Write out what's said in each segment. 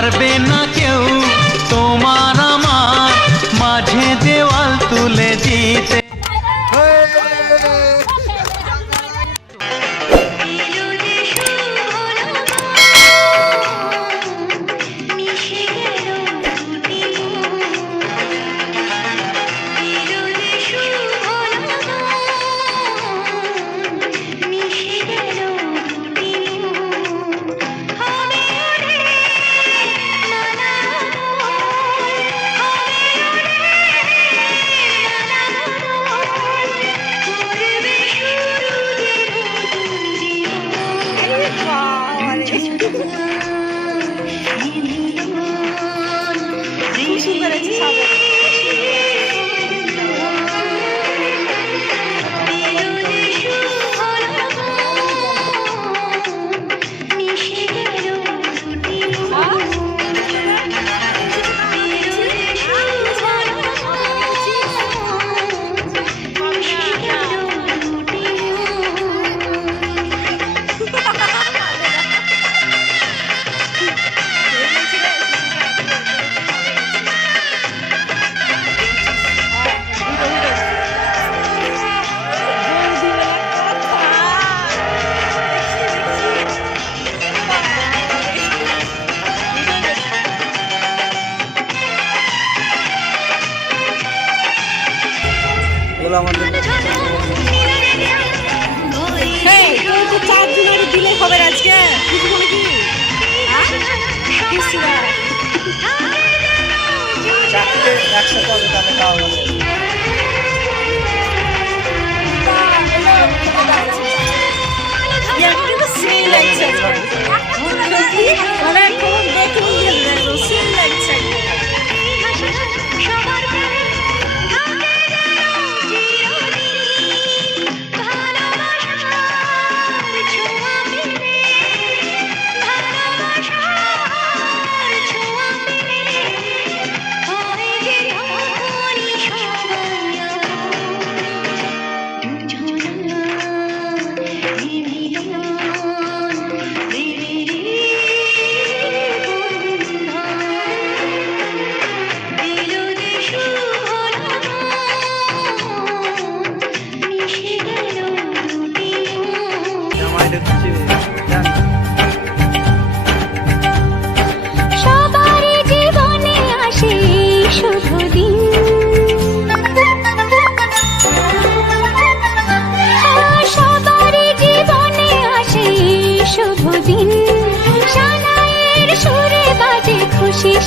পারবে না কেউ তোমার আমার মাঝে দেওয়াল তুলে দিতে। দিলে হবে আজকে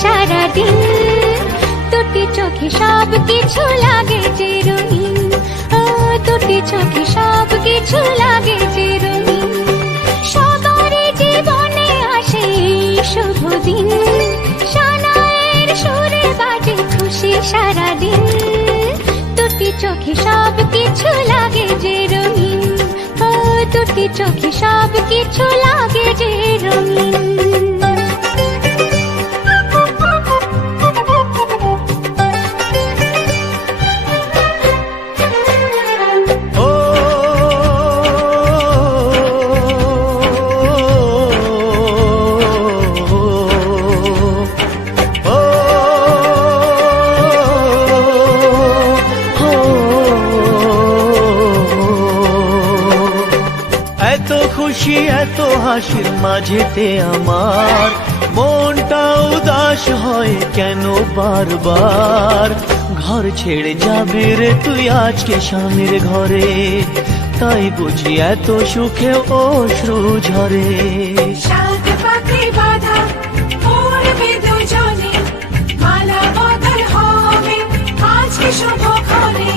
সারাদিন দুটি চোখে সব কিছু লাগে যে রঙিন, দুটি চোখে সব কিছু লাগে যে রঙিন। সবারই জীবনে আসে শুভ দিন, সানাইয়ের সুরে বাজে খুশি সারাদিন। দুটি চোখে সব কিছু লাগে যে রঙিন, দুটি চোখে সব কিছু লাগে যে রঙিন। খুশি এত হাসির মাঝেতে আমার মনটা উদাস হয় কেন বারবার। ঘর ছেড়ে যাবে রে তুই আজকে স্বামীর ঘরে, তাই বুঝি এত সুখে অশ্রু ঝরে। সাত পাকে বাঁধা পড়বে দুজনে, মালা বদল হবে আজকে শুভক্ষণে।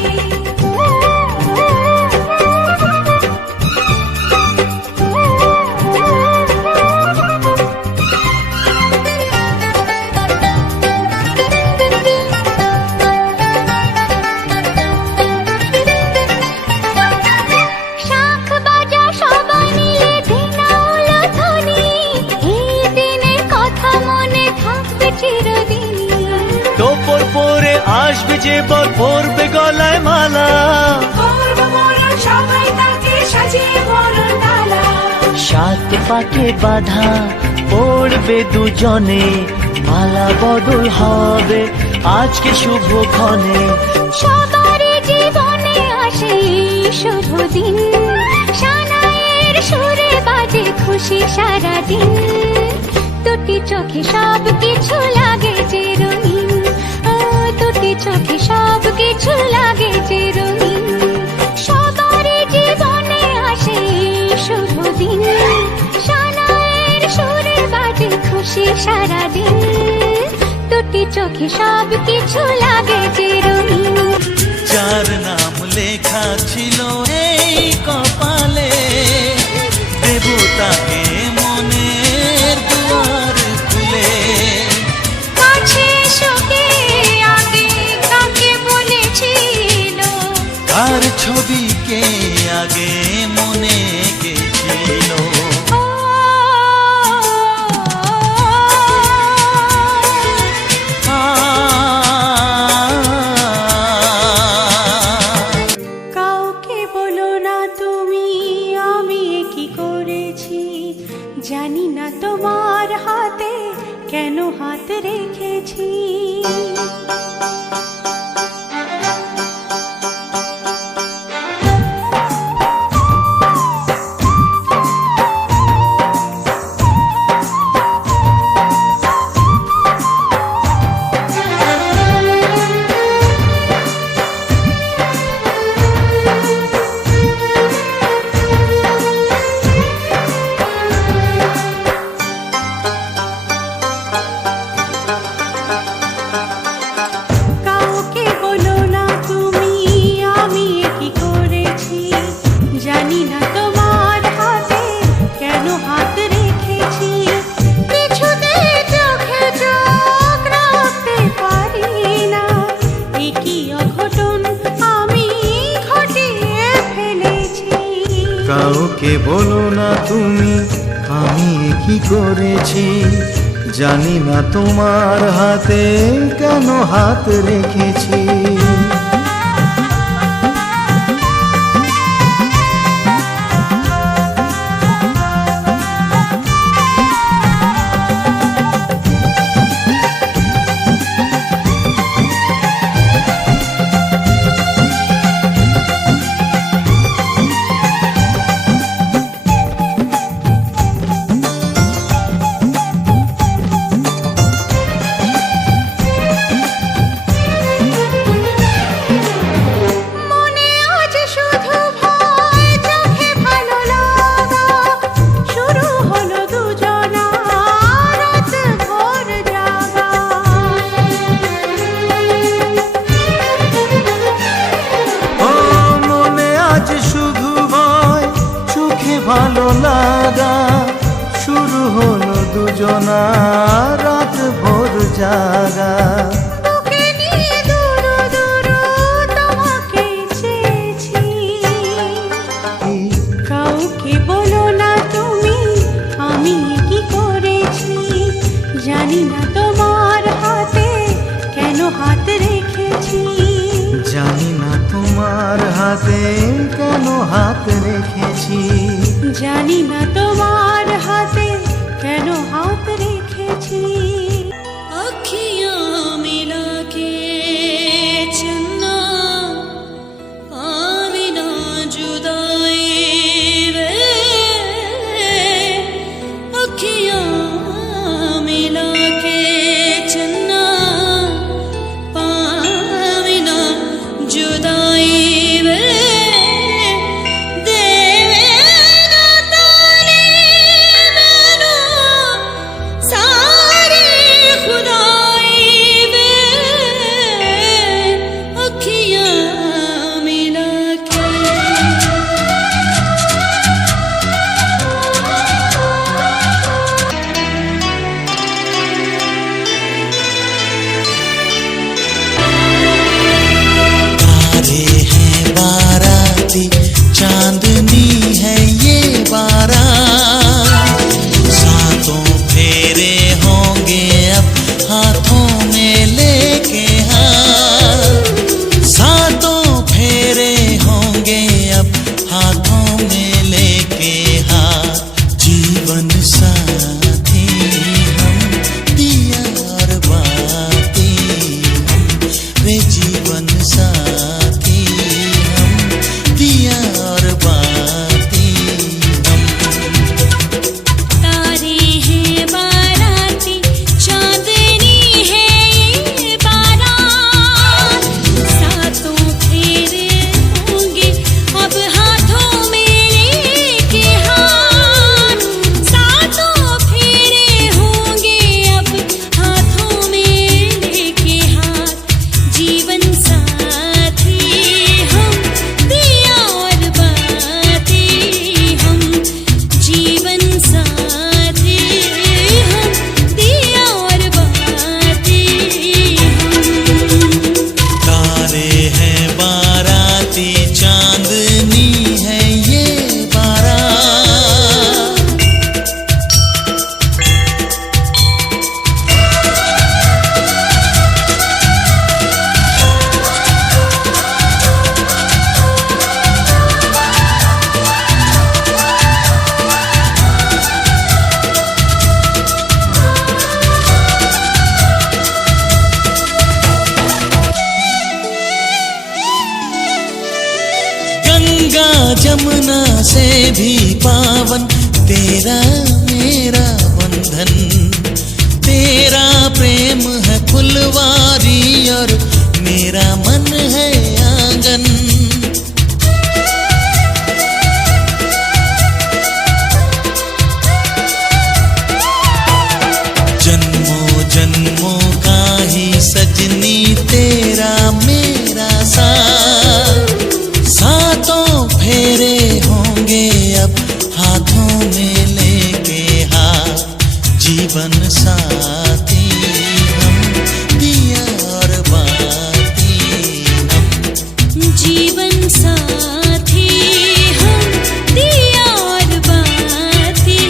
তোপর পরে আসবে যে বর পরবে গলায় মালা, সবাই তাকে সাজিয়ে বরণ ডালা। সাত পাকে বাঁধা পড়বে দুজনে, মালা বদল হবে আজকে শুভক্ষণে। সবারই জীবনে আসে এই শুভ দিন, সানাইয়ের সুরে বাজে খুশি সারাদিন। দুটি চোখে সব কিছু লাগে যে রঙিন, ও দুটি চোখে সব কিছু লাগে যে রঙিন। সবারই জীবনে আসে এই শুভ দিন, সানাইয়ের সুরে বাজে খুশি সারাদিন। দুটি চোখে সব কিছু লাগে যে রঙিন। যার নাম লেখা ছিল এই কপালে, দেবতাকে মনের দুয়ার খুলে। কাছে সুখে আগে কাকে বলেছিল, কার ছবিকে আগে মনে গেছিল। ও কাউকে বলো না তুমি আমি কি করেছি, জানি না তোমার হাতে কেন হাত রেখেছি। কাউকে বলো না তুমি আমি কি করেছি, জানি না তোমার হাতে কেন হাত রেখেছি। কিছুতে চোখে চোখ রাখতে পারি না, এ কি অঘটন আমি ঘটিয়ে ফেলেছি। কাউকে বলো না তুমি আমি কি করেছি, জানি না তোমার হাতে কেন হাত রেখেছি। মনে আজ শুধু ভয়, চোখে ভালো লাগা, শুরু হলো দুজনা রাত ভোর জাগা। ও মনে আজ শুধু ভয়, চোখে ভালো লাগা, শুরু হলো দুজনা রাত ভোর জাগা। তোকে নিয়ে দূর দূর তোমাকে চেয়েছি। কাউকে বলো না তুমি আমি কি করেছি, জানি না তোমার হাতে কেন হাত রেখেছি। জানি না তোমার হাতে কেন হাত রেখেছি। জানি না তোমার হাতে কেন হাত রেখেছি। अखियाँ मिला के चन्ना पावी ना जुदाई वे। अखियाँ मिला के चन्ना पावी ना जुदाई वे। देवे ना ताने मैनू भी पावन तेरा मेरा बंधन। तेरा प्रेम है फुलवारी और मेरा मन है आंगन। जन्मों जन्मों का ही सजनी तेरा मेरा साथ। सातों फेरे होंगे अब हाथों में लेके हाथ। जीवन साथी हम दिया और बाती हम। जीवन साथी हम दिया और बाती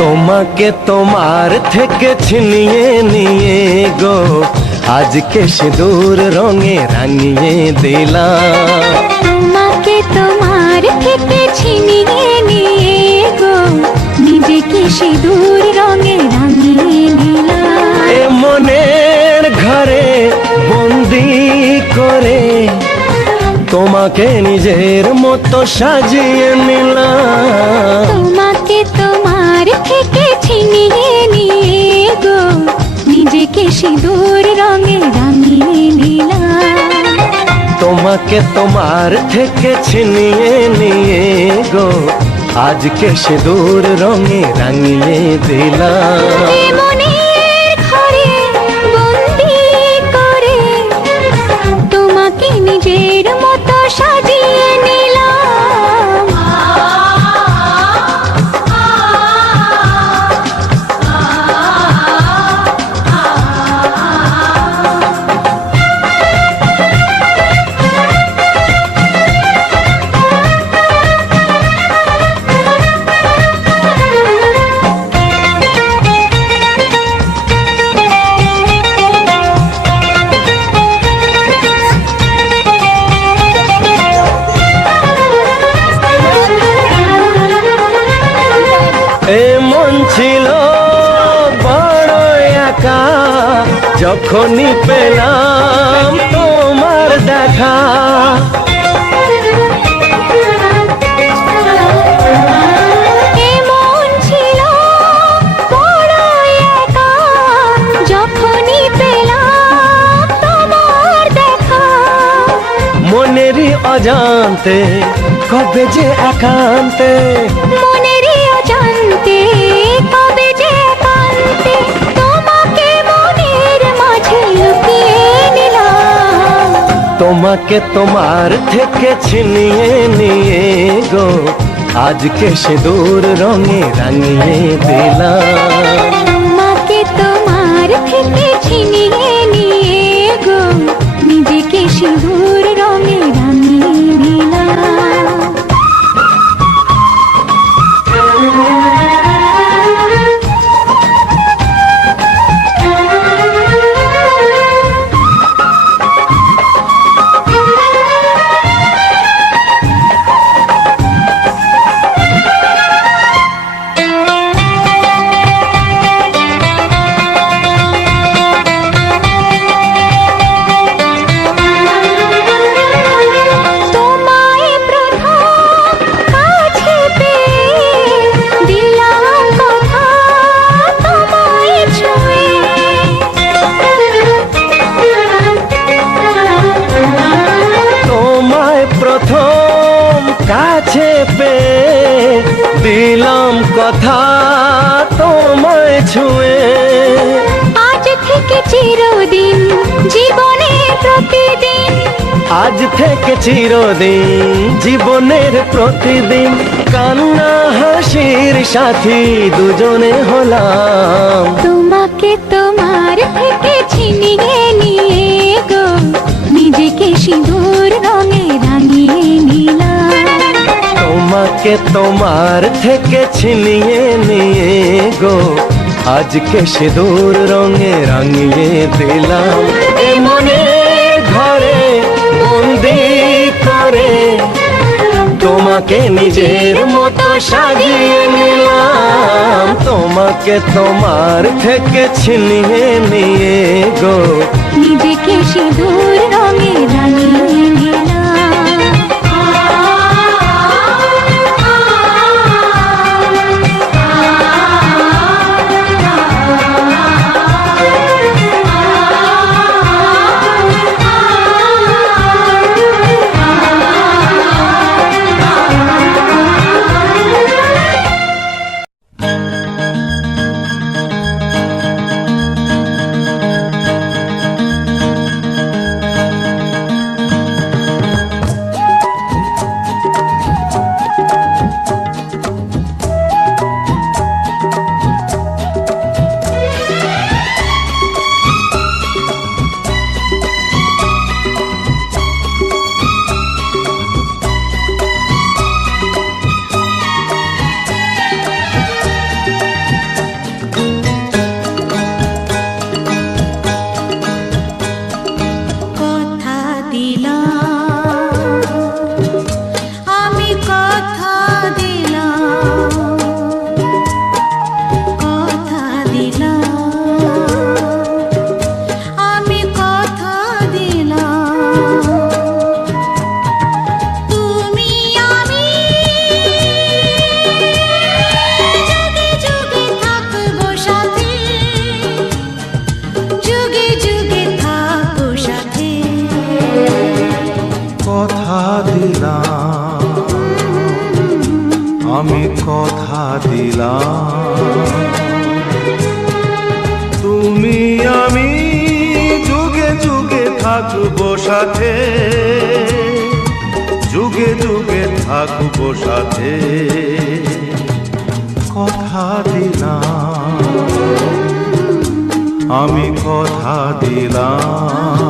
তোমাকে তোমার থেকে ছিনিয়ে নিয়ে গো আজকে সিঁদুর রঙে রাঙিয়ে দিলাম। তোমাকে তোমার থেকে ছিনিয়ে নিয়ে গো নিজেকে সিঁদুর রঙে রাঙিয়ে নিলাম। এ মনের ঘরে বন্দি করে তোমাকে নিজের মতো সাজিয়ে নিলাম। তোমাকে তোমার থেকে ছিনিয়ে নিয়ে গো নিজেকে সিঁদুর রঙে রাঙিয়ে নিলাম। তোমাকে তোমার থেকে ছিনিয়ে নিয়ে গো আজকে সিঁদুর রঙে রাঙিয়ে দিলাম। এ মনের ঘরে বন্দি করে তোমাকে নিজের মতো সাজিয়ে নিলাম। এ মন ছিল বড় একা যখনই পেলাম তোমার দেখা। এমন ছিল বড় একা যখনই পেলাম তোমার দেখা। মনেরই অজান্তে কবে যে একান্তে। মনেরই অজান্তে কবে যে একান্তে তোমাকে মনের মাঝে লুকিয়ে নিলাম। তোমাকে তোমার থেকে ছিনিয়ে নিয়ে গো আজকে সিঁদুর রঙে রাঙিয়ে দিলাম। তোমাকে তোমার থেকে ছিনিয়ে নিয়ে গো নিজেকে সিঁদুর রঙে রাঙিয়ে দিলাম। কাছে পেয়ে দিলাম কথা তোমায় ছুঁয়ে। আজ থেকে চিরদিন জীবনের প্রতিদিন। আজ থেকে চিরদিন জীবনের প্রতিদিন কান্না হাসির সাথী দুজনে হলাম। তোমাকে তোমার থেকে ছিনিয়ে নিয়ে গো নিজেকে সিঁদুর রঙে রাঙিয়ে নিলাম। তোমাকে তোমার থেকে ছিনিয়ে নিয়ে গো আজকে সিঁদুর রঙে রাঙিয়ে দিলাম এ মনে ঘরে বন্দি করে, তোমাকে নিজের মতো সাজিয়ে নিলাম, তোমাকে তোমার থেকে ছিনিয়ে নিয়ে গো নিজেকে সিঁদুর রঙে রাঙিয়ে নিলাম। আমি কথা দিলাম, তুমি আমি যুগে যুগে থাকবো সাথে, যুগে যুগে থাকবো সাথে, কথা দিলাম, আমি কথা দিলাম।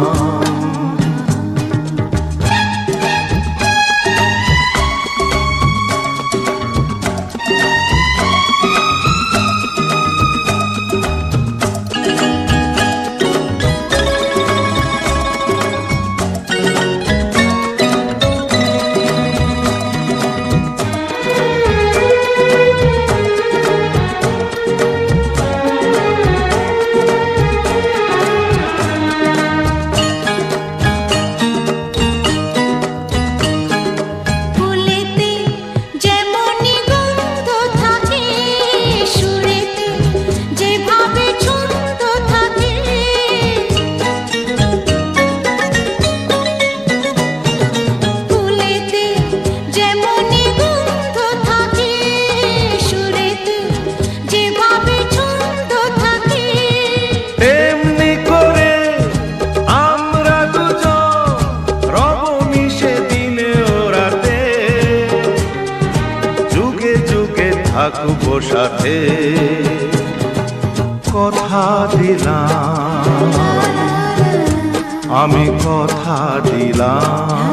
থাকবো সাথে, কথা দিলাম, আমি কথা দিলাম।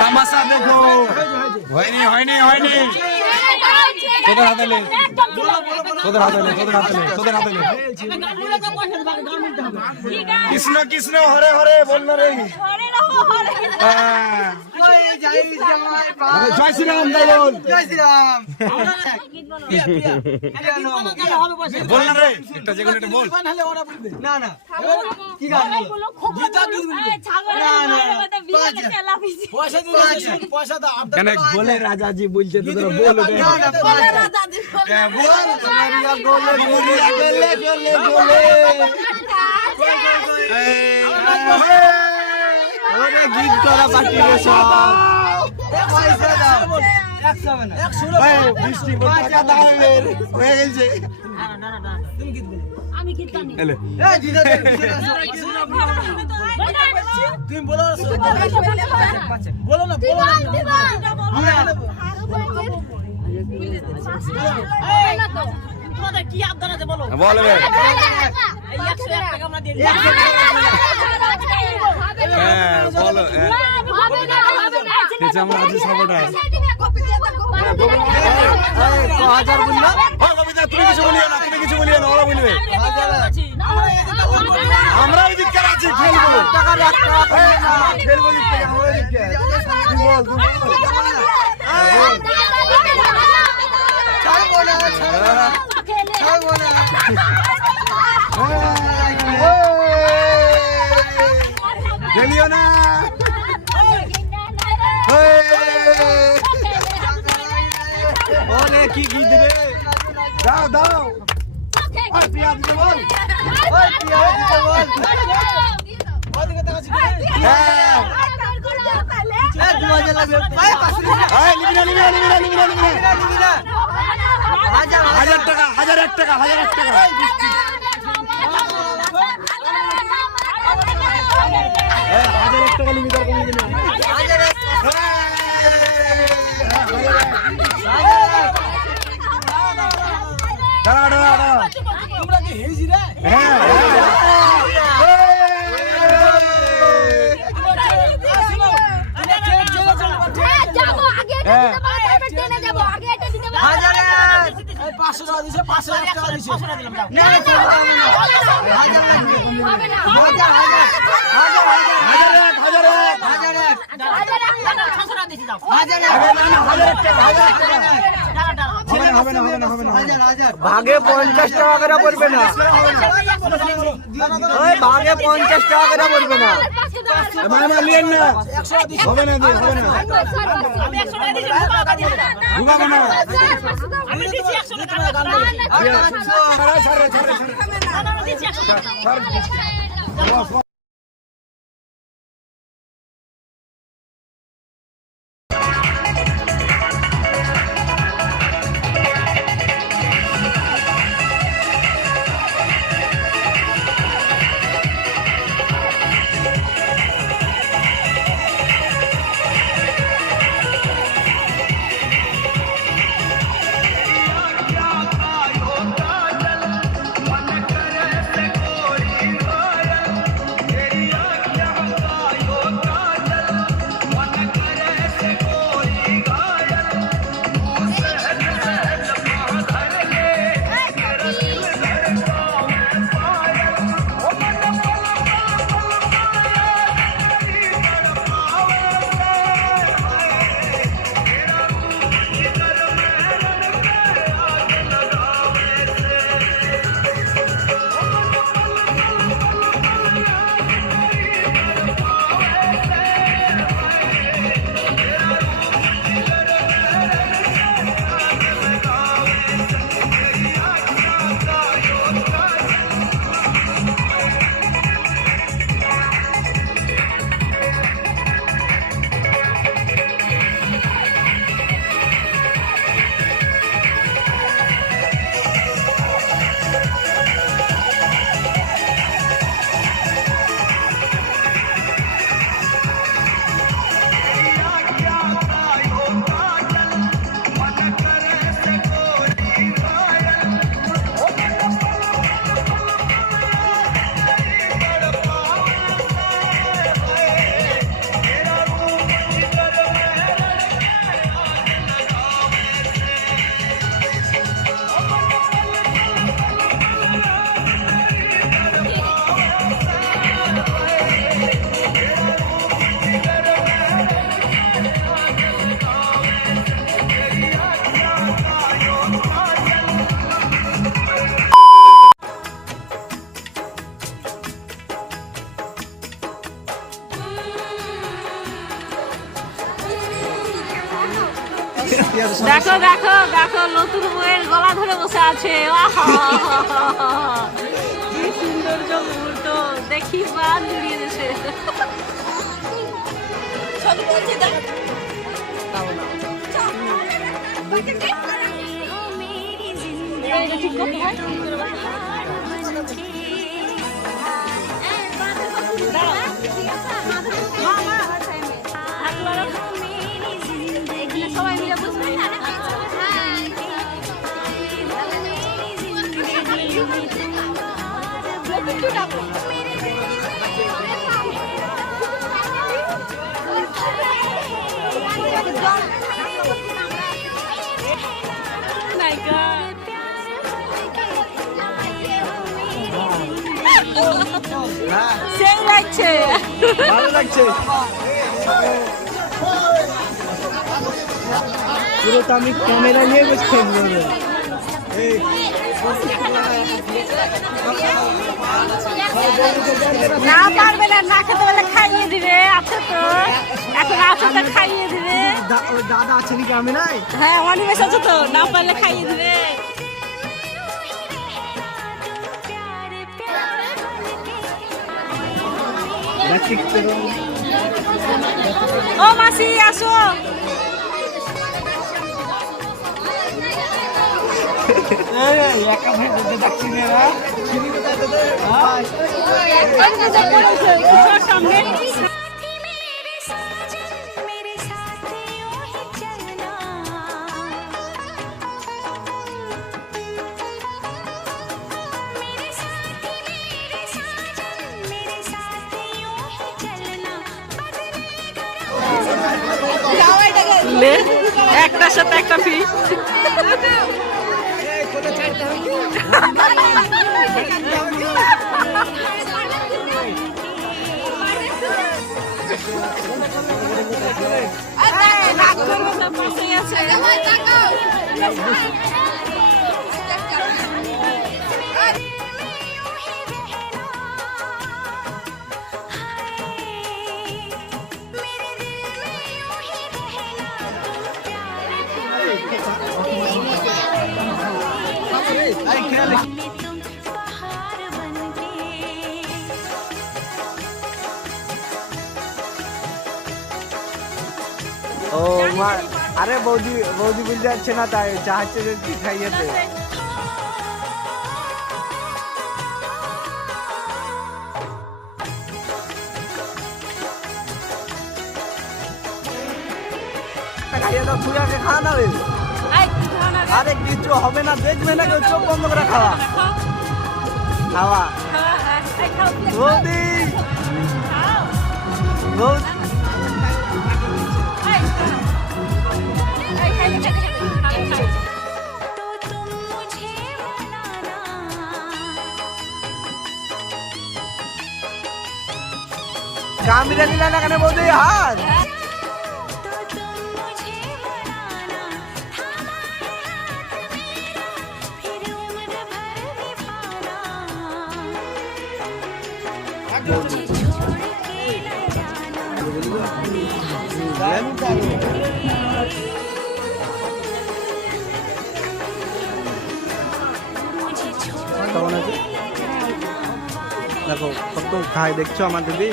তামাশা দেখো, হয়নি হয়নি হয়নি, তোদের হাতে লে, তোদের হাতে লে, তোদের হাতে লে, তোদের হাতে লে। কৃষ্ণ কৃষ্ণ হরে হরে বল না রে, জয় শ্রীরাম বল, জয় শ্রীরাম বল না রে, একটা যে কোনো একটা বল। না না কি গান বলো, গীতা গীত বলবে, না না পয়সা দিন, পয়সা দাও কেন বলে রাজাজি বলছে তোরা বল, না না বলে রাজাজি বল, মারিয়া গোলে মারিয়া গোলে গোলে গোলে, ওরে গীত করা বাকি রে সব, পয়সা দাও বৃষ্টি টাকা দাও হয়ে গেছে। তুমি বলো বলো না কি আবদার আছে বলো? বলবে 101 টাকা আমরা দিয়ে হ্যাঁ বলো আমরা আজ সাপোর্টার কবিতা তুমি কিছু বলিও না ওরা বলবে আমরা এই দিককার আছি খেলবো খেলবো দিক থেকে আমরা এই দিককার তুই বল খেলিও না বলে কি দিবে দাও দাও আর পিয়া দিতে বল পিয়া দিতে বল ওদিকে তাকাচ্ছি হ্যাঁ এই 2000 লাগবে এই নিবি না 1000 টাকা 1001 টাকা 1001 টাকা এই 1001 টাকা নিবি তার কমে দিনা 1000 দাঁড়া তোমরা কি হেজি রে? হ্যাঁ যাবো আগে ট্রেনে যাবো আগে এটা দিতে বল 500 টাকা দিছে 500 টাকা দিছে না হবে না 1000 ভাগে 50 টাকা করে পড়বে না ওই ভাগে 50 টাকা করে পড়বে না মামা নিয়েন না হবে না হবে না আমি 100 টাকা দিছি টাকা দিও না বুঝাবো না আমি দিছি 100 টাকা ছাড়ে না দিছি 100 টাকা দেখো দেখো দেখো নতুন বউয়ের গলা ধরে বসে আছে কি সৌন্দর্য মুহূর্ত দেখি প্রাণ জুড়িয়ে দিয়েছে ছবি বলছি এইটা ঠিক করতে হয়। সবাই মিলে বুঝবে। সেই লাগছে, ভালো লাগছে পুরো তো আমি ক্যামেরা নিয়ে বসে না পারবে না, না খেতে বলে খাইয়ে দিবে। আছে তো এখন, আছে তো খাইয়ে দিবে। দাদা আছে কি গ্রামে নাই? হ্যাঁ অনিমেষ আছে তো, না পারলে খাইয়ে দিবে। ও মাসি আসো। সামনে একটার সাথে একটা ফিস। ও মা, আরে বৌদি বৌদি বুঝতে যাচ্ছে না, তাই চাচ্ছে যে কি খাইয়ে দে। খাইয়ে দাও, তুই আগে খা না রে। আরে কিছু হবে না, দেখবে না কেউ, চোখ বন্ধ করে খাওয়া খাওয়া। বৌদি বৌদি কামিরা নিলা না কেন বৌদি? হাত কেমন আছে দেখো, কত খায় দেখছো আমার দিদি।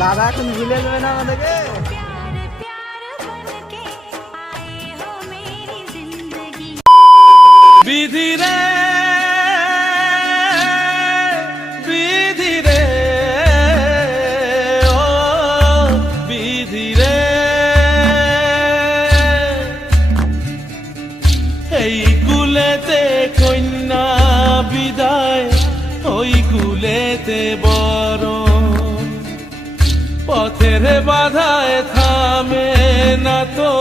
দাদা এখন ভুলে যাবে না আমাদেরকে। বিধি রে বিধি রে ও বিধি রে, এই কুলেতে কন্যা বিদায়, ওই কুলেতে বড় পথের বাধায় থামে না তো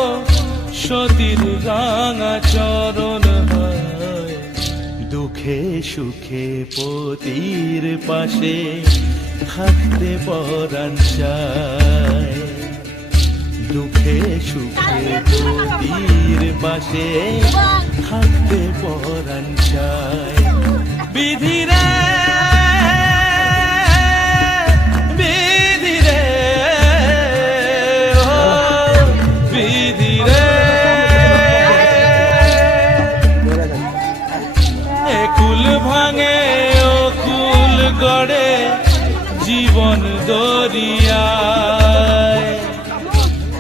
সতীর রাঙা চরণ। দুঃখে সুখে পতির পাশে থাকতে পরাণ চায়, দুঃখে সুখে পতির পাশে থাকতে পরাণ চায়। বিধি রে বিধি রে ও বিধি রে, কুল ভাঙে ও কুল গড়ে, জীবন দরিয়ায়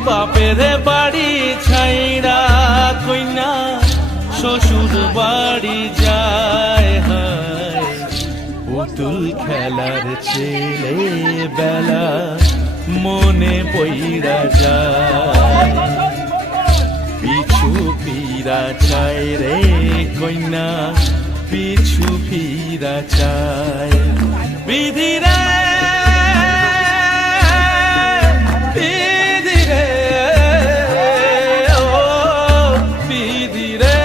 বাপের বাড়ি ছাইড়া কইনা শ্বশুর বাড়ি যায় হায় পুতুল খেলার ছেলে বেলা মনে পইরা যায় পিছু ফিরা চায় রে কইনা পিছু ফিরা চায় বিধি রে বিধি রে ও বিধি রে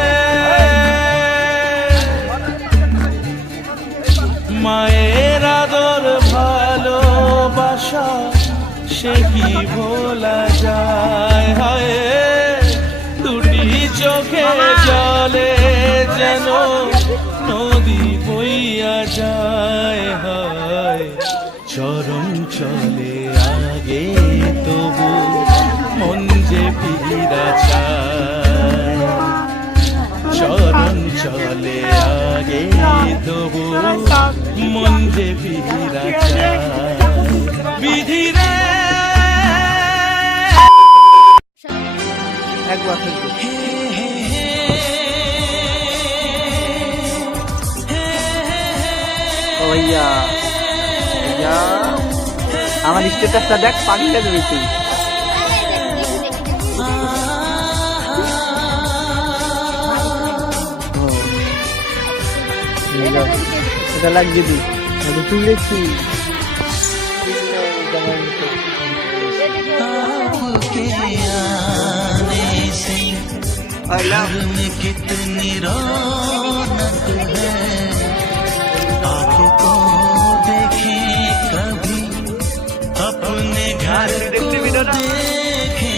মায়ের আদর ভালোবাসা সে কি ভোলা যায় হায় দুটি চোখে জলে যেন নদী বইয়া যায় হায় চরণ চলে আগে তবু মন যে ফিরা চায় চরণ চলে আগে তবু মন যে ফিরা চায় বিধি রে একবার ভাইয়া ভাইয়া আমার স্ট্যাটাসটা দেখ পাগল হয়ে যাবি তুই এটা লাগবে তুই তুই দেখছি कितनी रौनक है आपको देखे कभी अपने घर को देखे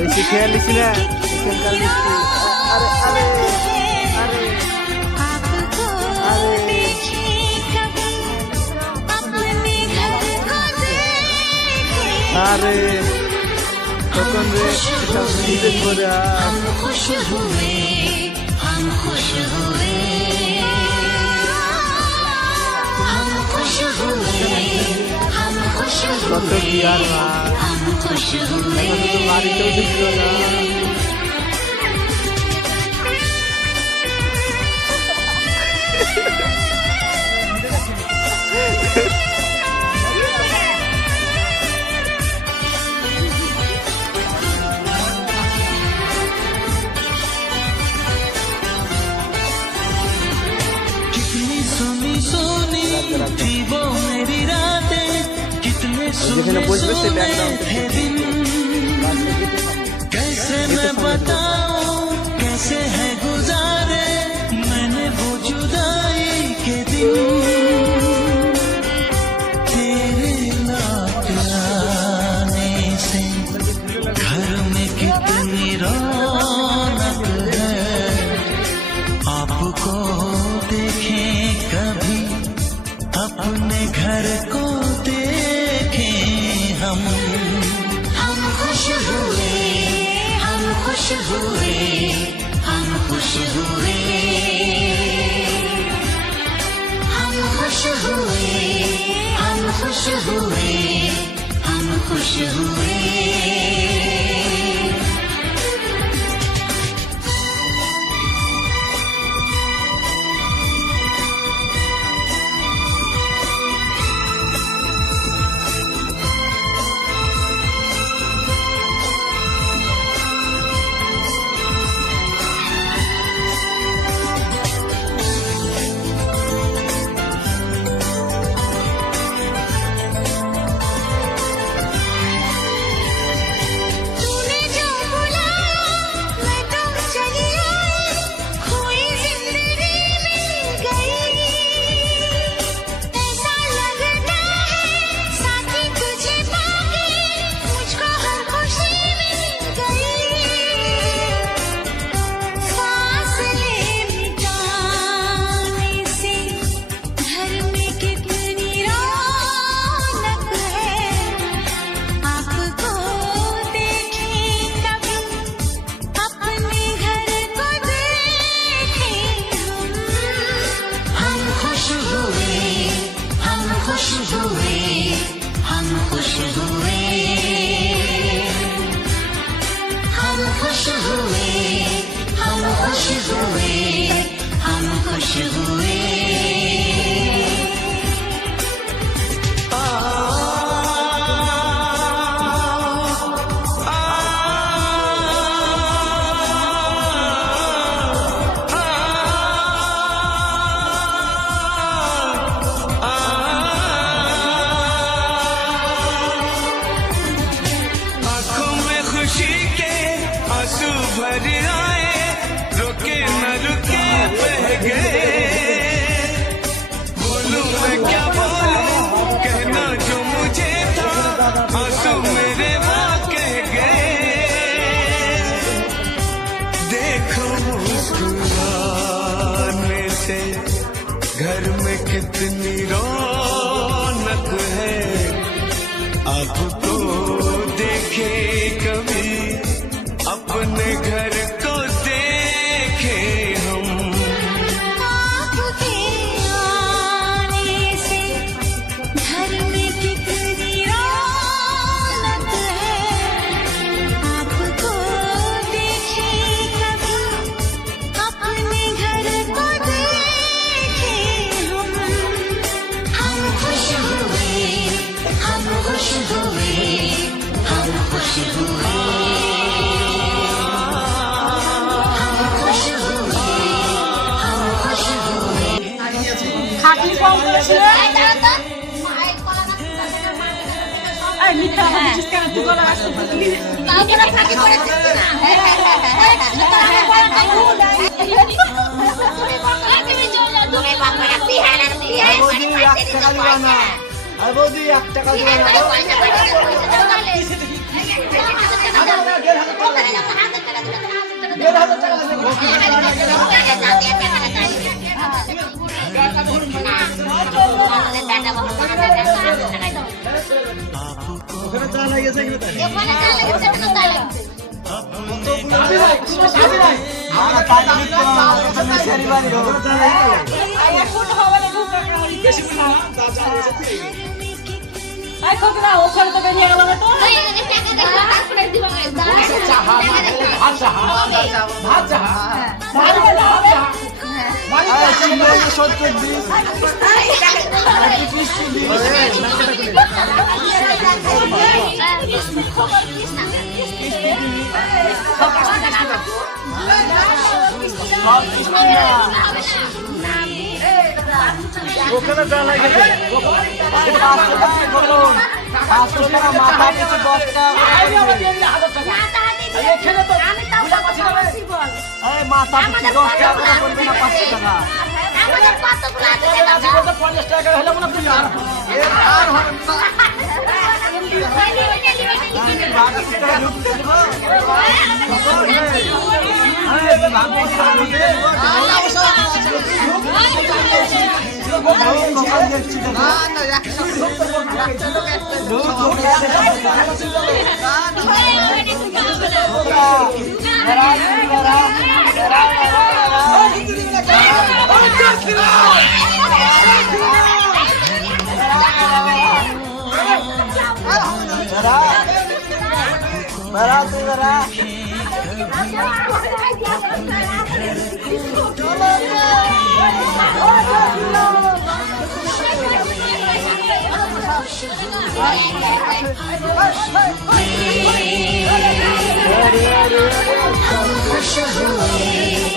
বেশি খেয়াল দিছি না খেয়াল দিছি আরে আরে আরে আরে কখন রে সব দিতে করে हम खुश हुए हम खुश हुए हम खुश हुए हम खुश কত हुए কি আর মা हम खुश हुए বাড়িতেও দিছিল না थी वो मेरी रातें कितने যেখানে বসবে সে ব্যাকগ্রাউন্ড थे दिन कैसे मैं बताऊं कैसे है गुजारे मैंने वो जुदाई के दिन तेरे लौट आने से घर में कितनी रौनक है आपको देखें कभी अपने घर को देखें हम खुश हुए हम खुश हुए हम खुश हुए हम खुश हुए हम खुश हुए हम खुश हुए मुस्कुराने से घर में कितनी रौनक है आपको देखे कभी अपने घर को देखे हम आपके आने से घर में कितनी रौनक है आपको देखे कभी अपने घर को देखे हम खुश हुए हम खुश हुए हम खुश हुए খাটনি কম করেছিল এই মিথ্যা কথা বলছিস কেন তুই গলা আসতে বুঝলি বৌদি 1 টাকা দিবা না ওখানে চা লাগিয়েছে কি তাই আমরা টাকা দিতে না তুমি সেরি বাড়ি ওখানে চা লাগিয়েছে ফুট হবে না খুব বেশি না দাদা এসেছে আই খোকরা ওখানে তো বেরিয়ে গেল না তো ওখানে চা লাগিয়েছে মাথা পিছু 10 টাকা মাথা পিছু 10 টাকা করে বলবে না 500 টাকা আমাদের কতগুলো আছে দাদা 50 টাকা হলে মনে তুই আর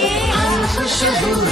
हम खुश हुए